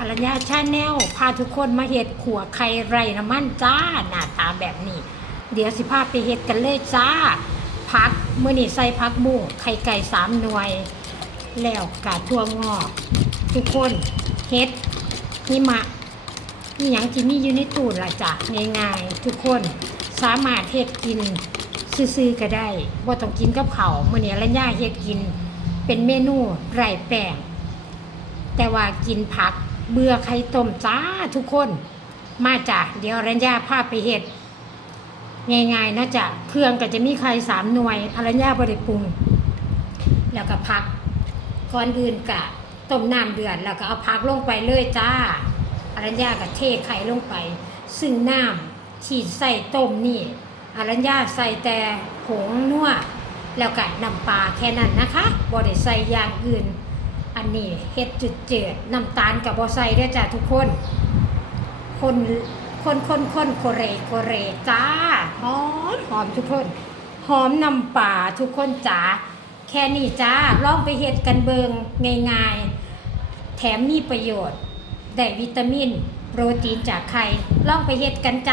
อรัญญาชาแนลพาทุกคนมาเฮ็ดขัวไข่ไรน้ำมันจ้าหน้าตาแบบนี้ เดี๋ยวสิพาไปเฮ็ดกันเลยจ้าพักเมื่อนี้ใส่พักบุ้งไข่ไก่สามหน่วย แล้วกาทั่วงอก ทุกคนเฮ็ดหิมะนี่หยังที่มีอยู่ในตู้ละจ้ะง่ายๆทุกคนสามารถเฮ็ดกินซื้อๆก็ได้บ่ต้องกินกับเขาวมื้อนี้อรัญญาเฮ็ดกิน เป็นเมนูไร้แป้งแต่ว่ากินผัก เบื่อไข่ต้มจ้าทุกคน มาจ้ะเดี๋ยวอรัญญาพาไปเฮ็ดง่ายๆนะจ้ะเครื่องก็จะมีไข่สามหน่วยอรัญญาบริปรุง แล้วก็พักก่อนอื่นกะต้มน้ำเดือดแล้วก็เอาพักลงไปเลยจ้าอรัญญาก็เทไข่ลงไป ซึ่งน้ำที่ใส่ต้มนี่อรัญญาใส่แต่ผงนัวแล้วก็น้ำปลาแค่นั้นนะคะบ่ได้ใส่อย่างอื่น อันนี้เฮ็ดจุดเจิดน้ำตาลกับบ่ใส่เด้อจ้าทุกคน คนคนคนคนโคเรโคเรจ้าหอมหอมทุกคนหอมน้ำป่าทุกคนจ้าแค่นี้จ้าลองไปเฮ็ดกันเบิงง่ายๆ แถมมีประโยชน์ ได้วิตามิน โปรตีนจากไข่ลองไปเฮ็ดกันจ้า